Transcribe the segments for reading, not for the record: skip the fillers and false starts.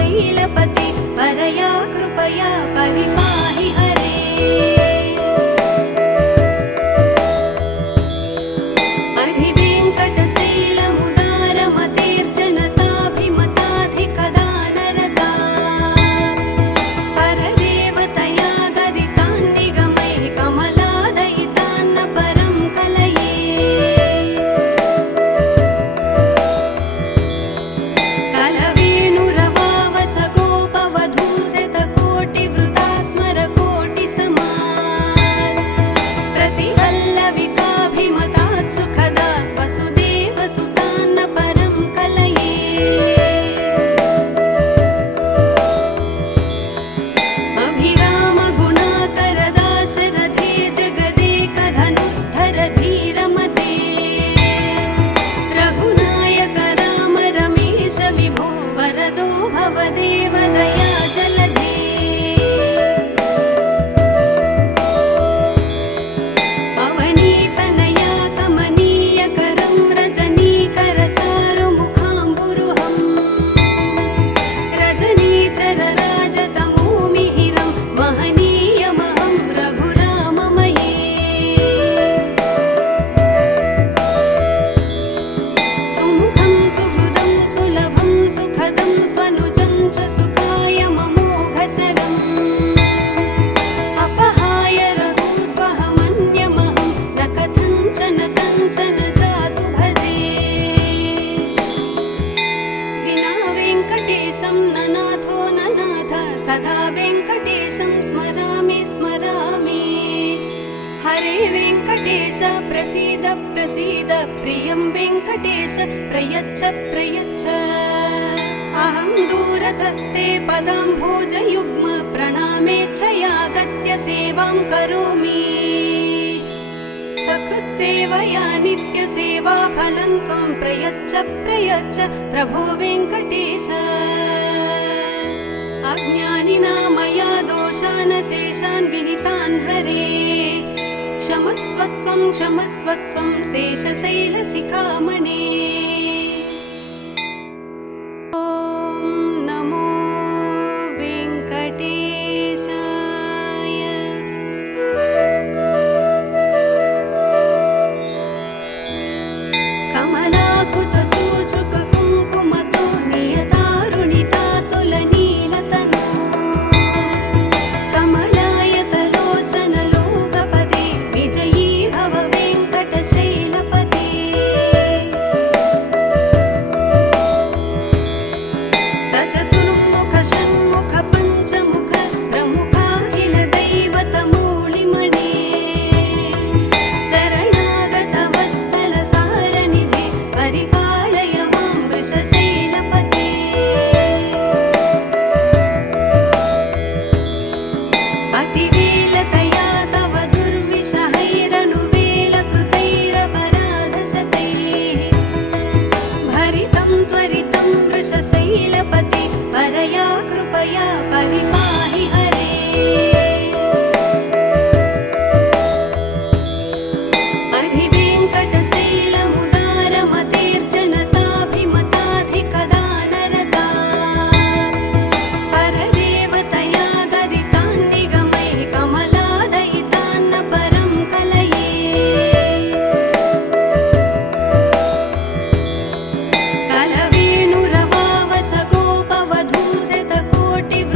वृषशैलपते परया कृपया परिपाहि हरे। अधिवेङ्कटशैलमुदारमतेर्जनताभिमताधिकदानरता परदेवतया गदितान्निगमैः कमलादयितान्न परं कलये। कलवेणुरवावसगोपवधूशतकोटिवृतात् स्मरकोटिसमात् प्रतिवल्लविकाभिमतात् सुखदात् वसुदेवसुतान्न परं कलये। अभिरामगुणाकरदाशरथे जगदेकधनुद्धर धीरमते रघुनायक राम रमेश विभो वरदो भवदेव दया जलधे। अवनीतनया कमनीयकरं रजनीकरचारुमुखाम्बुरुहं रजनीचरराजतमोमिहिरं महनीयमहं रघुराममये। सुमुखं सुहृदं सुलभं सुखदं स्वनुजं च सुखाय ममोघसरम् अपहाय रघूद्वहमन्यमहं न कथञ्चन कञ्चन जातु भजे। विना वेङ्कटेशं न नाथो न नाथ सदा वेङ्कटेशं स्मरामि स्मरामि। हरे वेङ्कटेश प्रसीद प्रसीद प्रियं वेङ्कटेश प्रयच्छ प्रयच्छ। अहं दूरतस्ते पदाम्भोजयुग्म प्रणामेच्छयागत्य सेवां करोमि। सकृत्सेवया नित्यसेवाफलं त्वं प्रयच्छ प्रयच्छ प्रभो वेङ्कटेश। अज्ञानिना मया दोषान् शेषान् विहितान् हरे क्षमस्वत्वं क्षमस्वत्वं शेषशैलशिखामणे। ॐ नमो वेङ्कटेशाय। कमलाकुचूचुककुङ्कुमतो नियतारुणितातुलनीलतनो कमलायतलोचनलोकपदे विजयी भव वेङ्कटशैलपते। सचतुर्मुख षण्मुख पञ्चमुख प्रमुखाखिल दैवतमौलिमणे शरणागत वत्सल सारनिधे परिपालय मां वृषशैलपते। अतिवेलतया तव दुर्विषहैरनुवेलकृतैरपराधशतैः भरितं त्वरितं वृषशैलपते परया कृपया परिपाहि हरे। अधिवेङ्कटशैलमुदारमतेर्जनताभिमताधिकदानरता परदेवतया गदितान्निगमैः कमलादयितान्न परं कलये। कलवेणुरवावसगोपवधूशतकोटिवृतात्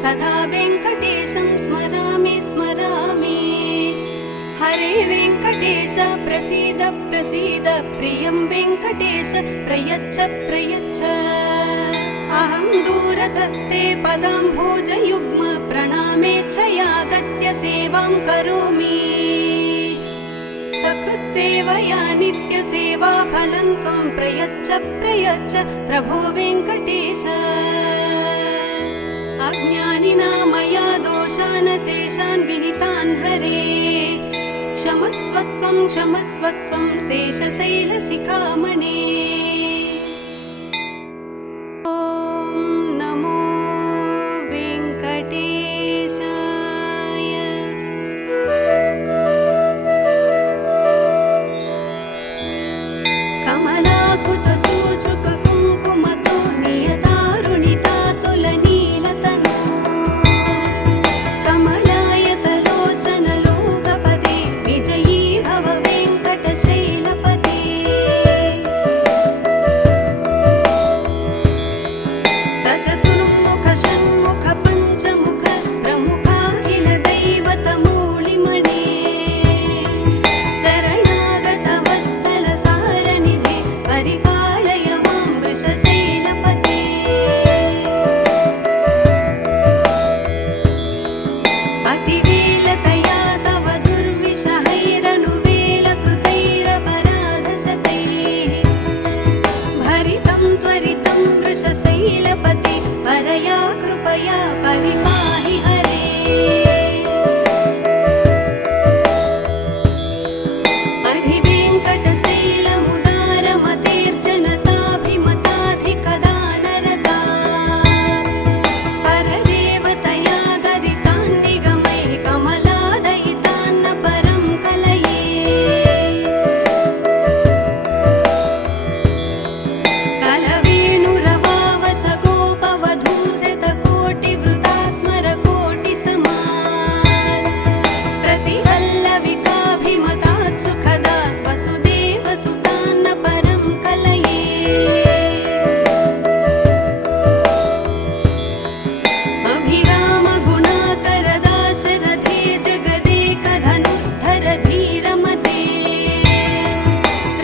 सदा वेङ्कटेशं स्मरामि स्मरामि। हरे वेङ्कटेश प्रसीद प्रसीद प्रियं वेङ्कटेश प्रयच्छ प्रयच्छ। अहं दूरतस्ते पदाम्भोजयुग्म प्रणामेच्छयागत्य सेवां करोमि। सकृत्सेवया नित्यसेवा फलं त्वं प्रयच्छ प्रयच्छ प्रभो वेङ्कटेश। अज्ञानिना मया दोषान् शेषान् विहितान् हरे। क्षमस्वत्वं क्षमस्वत्वं शेषशैलशिखामणे। ॐ नमो वेङ्कटेशाय। कमलाकुचूचुक कुङ्कुमतो नियतारुणितातुलनीलतनु। कमलायतलोचनलोकपदे विजयी भव वेङ्कटशैलपते। सचतुर्मुख षण्मुख पञ्चमुख प्रमुखाखिल दैवतमूलिमणे। शरणागत वत्सल सारनिधे परिपालय मां वृषशैलपते। अतिवेलतया तव दुर्विषहैरनुवेलकृतैरपराधशतैः। भरितं त्वरितं वृषशैलपते परया कृपया परिपाहि हरे। अधिवेङ्कटशैलमुदारमतेर्जनताभिमताधिकदानरता। परदेवतया गदितान्निगमैः कमलादयितान्न परं कलये। कलवेणुरवावसगोपवधूशतकोटिवृतात् स्मरकोटिसमात्। प्रतिवल्लविकाभिमतात् सुखदात् वसुदेवसुतान्न परं कलये। अभिरामगुणाकरदाशरथे जगदेकधनुर्धर धीरमते।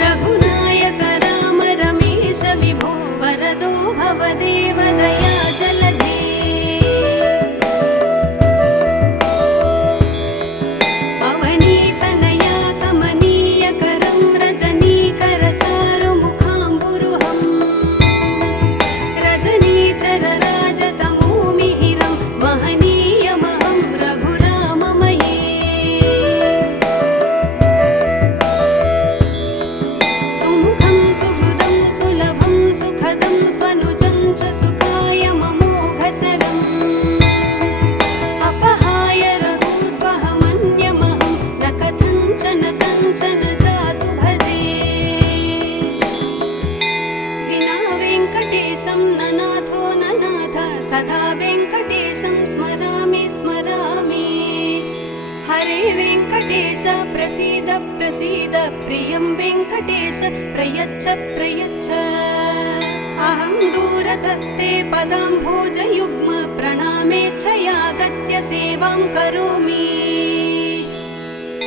रघुनायक राम रमेश विभो वरदो भवदेव दया जलधे। अवनीतनया कमनीयकरं रजनीकर चारुमुखाम्बुरुहं। रजनीचर राजतमोमिहिरं महनीयमहं रघुराममये। सुमुखं सुहृदं सुलभं सुखदं स्वनुजं च सुखाय ममोघसरम्। अपहाय रघुत्वहमन्यमहं न कथञ्चन कञ्चन जातु भजे। विना वेङ्कटेशं न नाथो न नाथ सदा वेङ्कटेशं स्मरामि स्मरामि। हरे वेङ्कटेश प्रसीद प्रसीद प्रियं वेङ्कटेश प्रयच्छ प्रयच्छ। अहं दूरतस्ते पदाम्भोजयुग्म प्रणामेच्छयागत्य सेवां करोमि।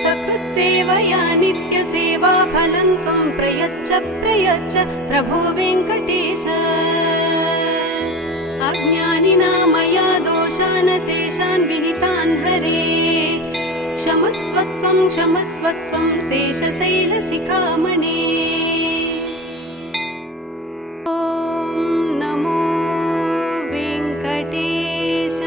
सकृत्सेवया नित्यसेवा फलं त्वं प्रयच्छ प्रयच्छ प्रभो वेङ्कटेश। अज्ञानिना मया दोषान् शेषान् विहितान् हरे। क्षमस्वत्वं क्षमस्वत्वं शेषशैलशिखामणे। ॐ नमो वेङ्कटेशाय।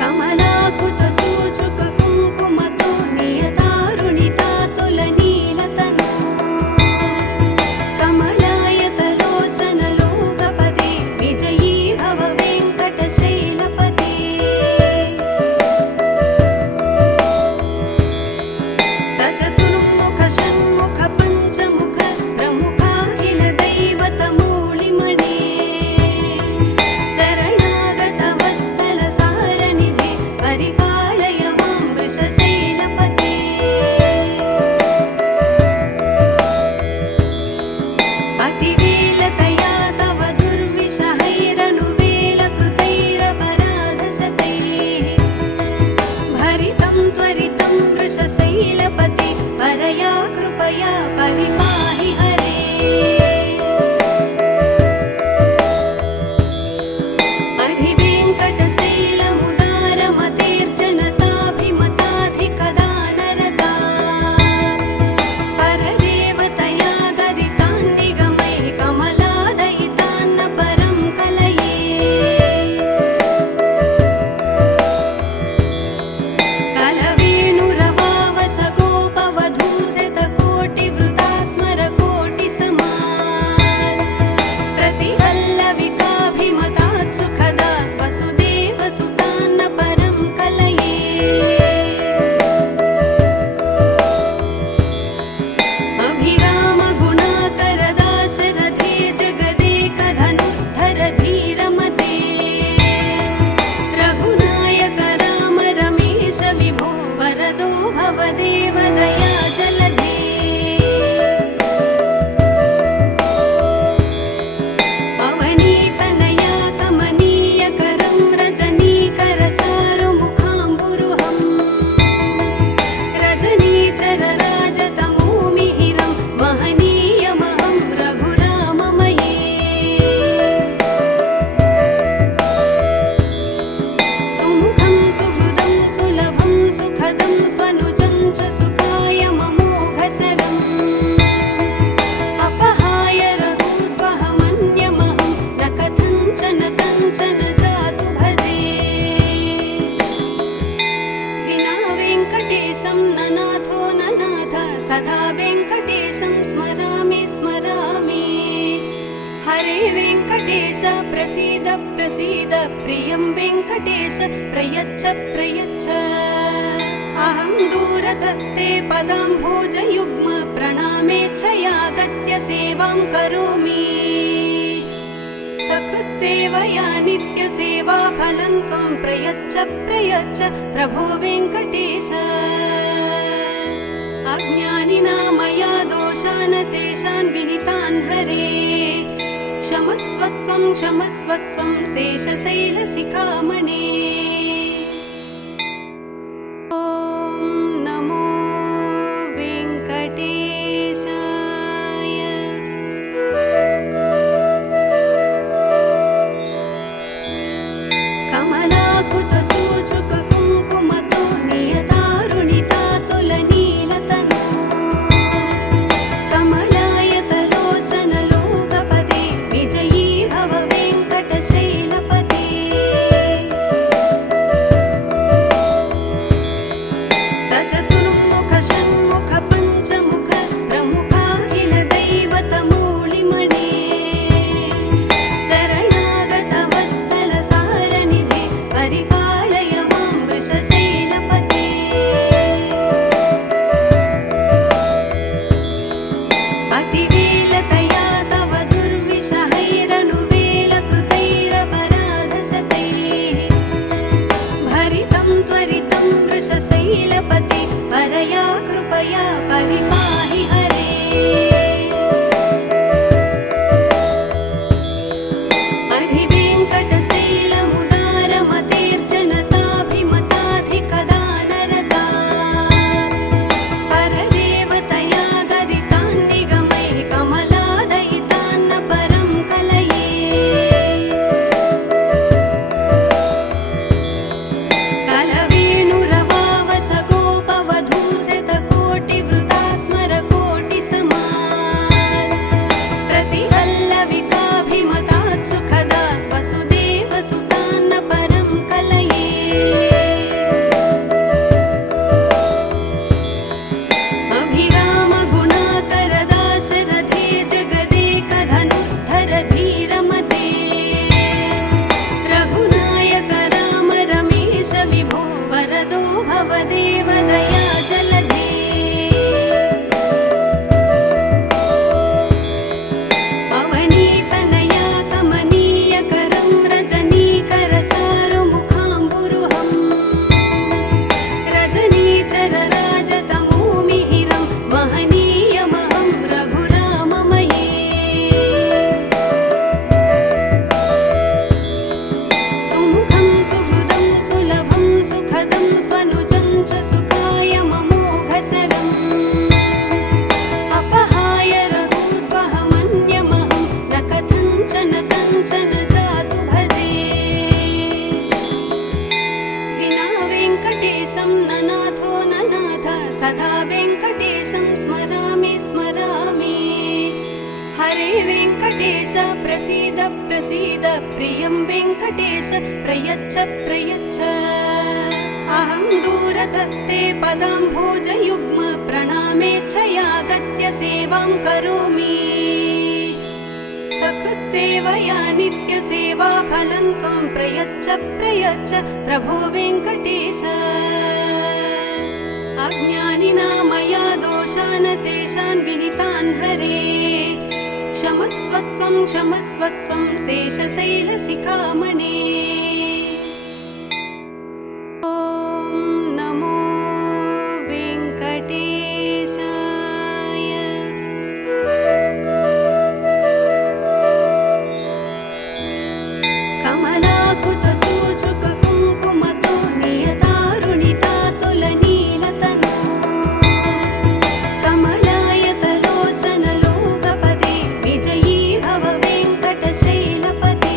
कमलाकुचूचुक कुङ्कुमतो नियतारुणितातुलनीलतनु। कमलायतलोचनलोकपदे विजयी भव वेङ्कटशैलपते। हरे वेङ्कटेश प्रसीद प्रसीद प्रियं वेङ्कटेश प्रयच्छ प्रयच्छ अहं दूरतस्ते पदाम्भोजयुग्म प्रणामेच्छयागत्य सेवां करोमि सकृत्सेवया नित्यसेवा फलं त्वं प्रयच्छ प्रयच्छ प्रभो वेङ्कटेश अज्ञानिना मया दोषान् शेषान् विहितान् हरे क्षमस्वत्वं शेषशैलशिखामणे ॐ नमो वेङ्कटेशाय कमलाकुचूचुककुङ्कुमतो नियतारुणितातुलनीलतनु कमलायतलोचनलोकपदे विजयी भव वेङ्कटशैलपते सचतुर्मुख षण्मुख पञ्चमुख प्रमुखाखिल दैवतमूलिमणे शरणागत वत्सल सारनिधे परिपालय मां वृषशैलपते अतिवेलतया तव दुर्विषहैरनुवेलकृतैरपराधशतैः भरितं त्वरितं वृषशैलपते परया कृपया परिपाहि हरे अधिवेङ्कटशैलमुदारमतेर्जनताभिमताधिकदानरता परदेवतया गदितान्निगमैः कमलादयितान्न परं कलये कलवेणुरवावसगोपवधूशतकोटिवृतात् स्मरकोटिसमान् प्रतिवल्लविकाभिमतात् सुखदात् वसुदेवसुतान्न परं कलये अभिरामगुणाकरदाशरथे जगदेकधनुद्धर धीरमते रघुनायक राम रमेश विभो वरदो भवदेव दया जलधे अवनीतनया कमनीयकरं रजनीकरचारुमुखाम्बुरुहं रजनीचरराजतमोमिहिरं महनीयमहं रघुराममये सुमुखं सुहृदं सुलभं सुखदं स्वनुजं च सुखाय ममोघशरम् अपहाय रघूत्वहमन्यमहं न कथञ्चन कञ्चन जातु भजे विना वेङ्कटेशं ननाथो ननाथ सदा वेङ्कटेशं स्मरामि स्मरामि हरे वेङ्कटेश प्रसीद प्रसीद प्रियं वेङ्कटेश प्रयच्छ प्रयच्छ अहं दूरतस्ते पदाम्भोजयुग्म प्रणामेच्छयागत्य सेवां करोमि सकृत्सेवया नित्यसेवा फलं त्वं प्रयच्छ प्रयच्छ प्रभो वेङ्कटेश अज्ञानिना मया दोषान् शेषान् विहितान् हरे क्षमस्वत्वं शेषशैलशिखामणे ॐ नमो वेङ्कटेशाय कमलाकुचूचुककुङ्कुमतो नियतारुणितातुलनीलतनु कमलायतलोचनलोकपदे विजयी भव वेङ्कटशैलपते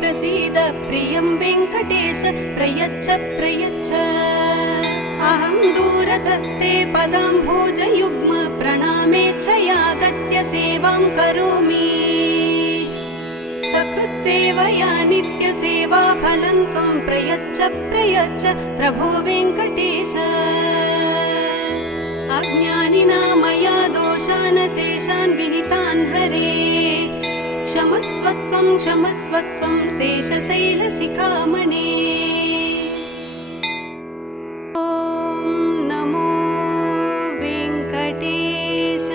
प्रसीद प्रियं वेङ्कटेश प्रयच्छ प्रयच्छ अहं दूरतस्ते पदाम्भोजयुग्म प्रणामेच्छयागत्य सेवां करोमि सकृत्सेवया नित्यसेवा फलं त्वं प्रयच्छ प्रयच्छ प्रभो वेङ्कटेश अज्ञानिना मया दोषान् शेषान् विहितान् हरे क्षमस्वत्वं क्षमस्वत्वं शेषशैलशिखामणे ॐ नमो वेङ्कटेशाय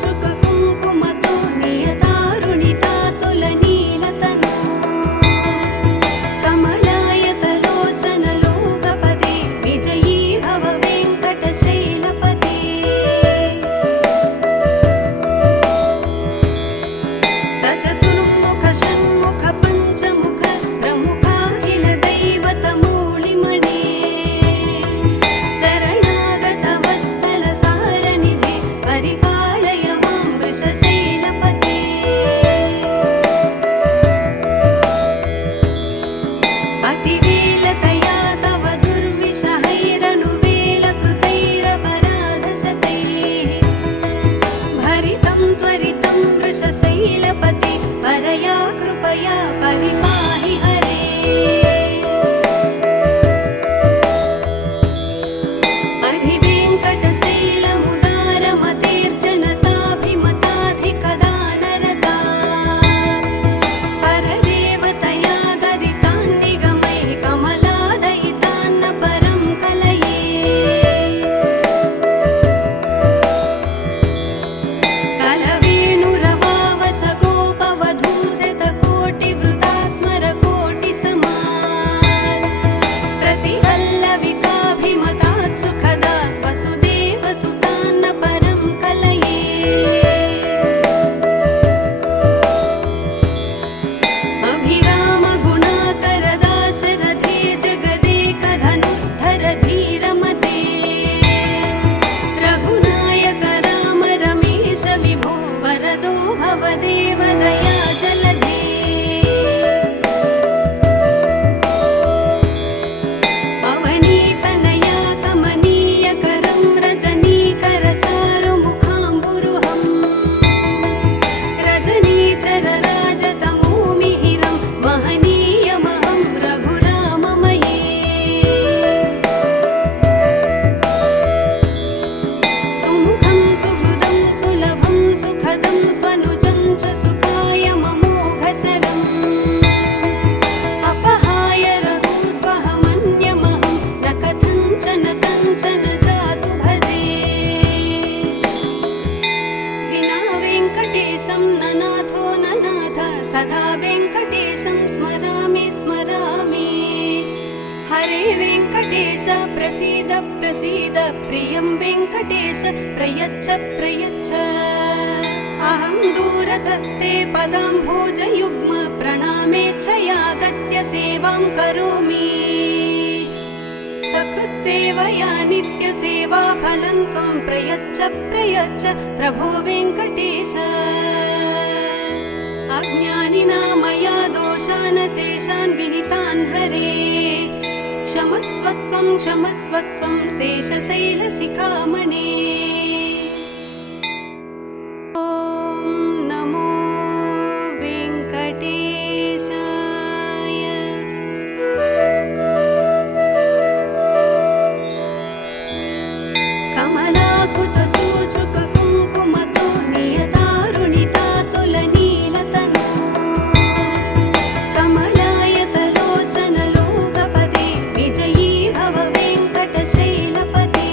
कमलाकुचूचुककुङ्कुमतो नियतारुणितातुलनीलतनो कमलायतलोचनलोकपदे विजयी भव वेङ्कटशैलपते सचतुर्मुख षण्मुख पञ्चमुख प्रमुखाखिल दैवतमूलिमणे शरणागत वत्सल सारनिधे परिपालय मां वृषशैलपते अतिवेलतया तव दुर्विषहैरनुवेलकृतैरपराधशतैः भरितं त्वरितं वृषशैलपते परया कृपया परिपाहि हरे अधिवेङ्कटशैलमुदारमतेर्जनताभिमताधिकदानरता परदेवतया गदितान् निगमैः कमलादयितान्न परं कलये कलवेणुरवावसगोपवधूशतकोटिवृतात् स्मरकोटिसमान् प्रतिवल्लविकाभिमतात् सुखदात् वसुदेवसुतान्न परं कलये अभिरामगुणाकरदाशरथे जगदेकधनुद्धर धीरमते रघुनायक राम रमेश विभो वरदो भवदेव दया जलधे अवनीतनया कमनीयकरं रजनीकरचारुमुखाम्बुरुहं रजनीचरराजतमोमिहिरं महनीयमहं रघुराममये सुमुखं सुहृदं सुलभं सुखदं स्वनुजं च सुखाय ममोघसरम् अपहाय रघुत्वहमन्यमहं न कथञ्चन कञ्चन जातु भजे विना वेङ्कटेशं न नाथो न नाथ सदा वेङ्कटेशं स्मरामि स्मरामि हरे वेङ्कटेश प्रसीद प्रसीद प्रियं वेङ्कटेश प्रयच्छ प्रयच्छ अहं दूरतस्ते पदाम्भोजयुग्म प्रणामेच्छयागत्य सेवां करोमि सकृत्सेवया नित्यसेवा फलं त्वं प्रयच्छ प्रयच्छ प्रभो वेङ्कटेश अज्ञानिना मया दोषान् शेषान् विहितान् हरे क्षमस्वत्वं क्षमस्वत्वं शेषशैलशिखामणे ॐ नमो वेङ्कटेशाय कमलाकुचूचुककुङ्कुमतो नियतारुणितातुलनीलतनो कमलायतलोचनलोकपदे विजयी भव वेङ्कटशैलपते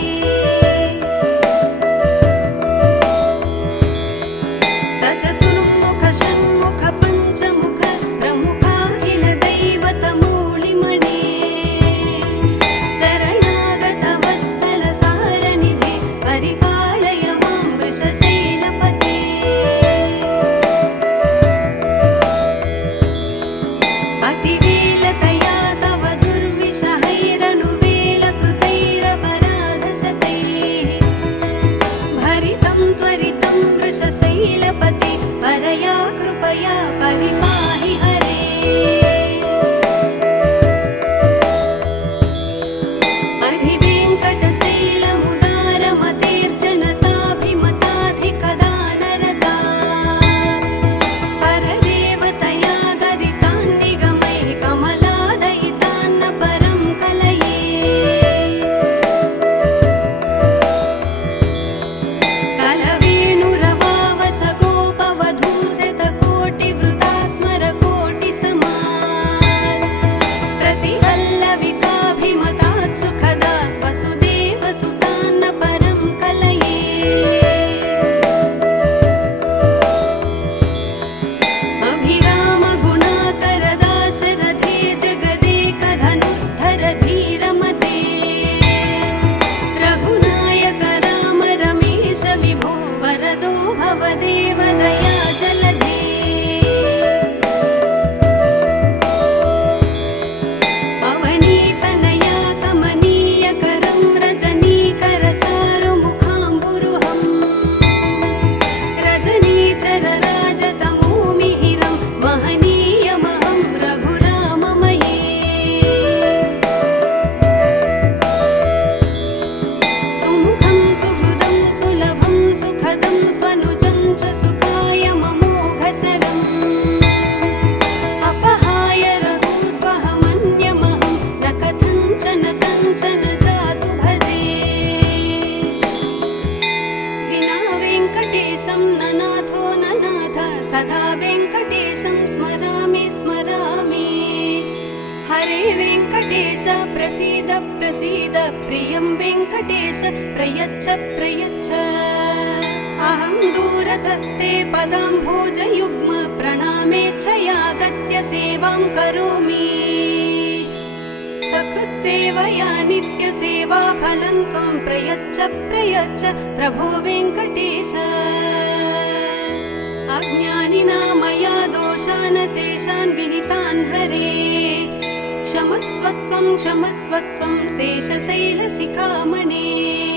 सदा वेङ्कटेशं स्मरामि स्मरामि। हरे वेङ्कटेश प्रसीद प्रसीद, प्रियं वेङ्कटेश प्रयच्छ प्रयच्छ। अहं दूरतस्ते पदाम्भोजयुग्म, प्रणामेच्छयागत्य सेवां करोमि। सकृत्सेवया नित्यसेवा फलं त्वं प्रयच्छ प्रयच्छ प्रभो वेङ्कटेश। अज्ञानिना मया दोषान् शेषान् विहितान् हरे, क्षमस्वत्वं क्षमस्वत्वं शेषशैलशिखामणे।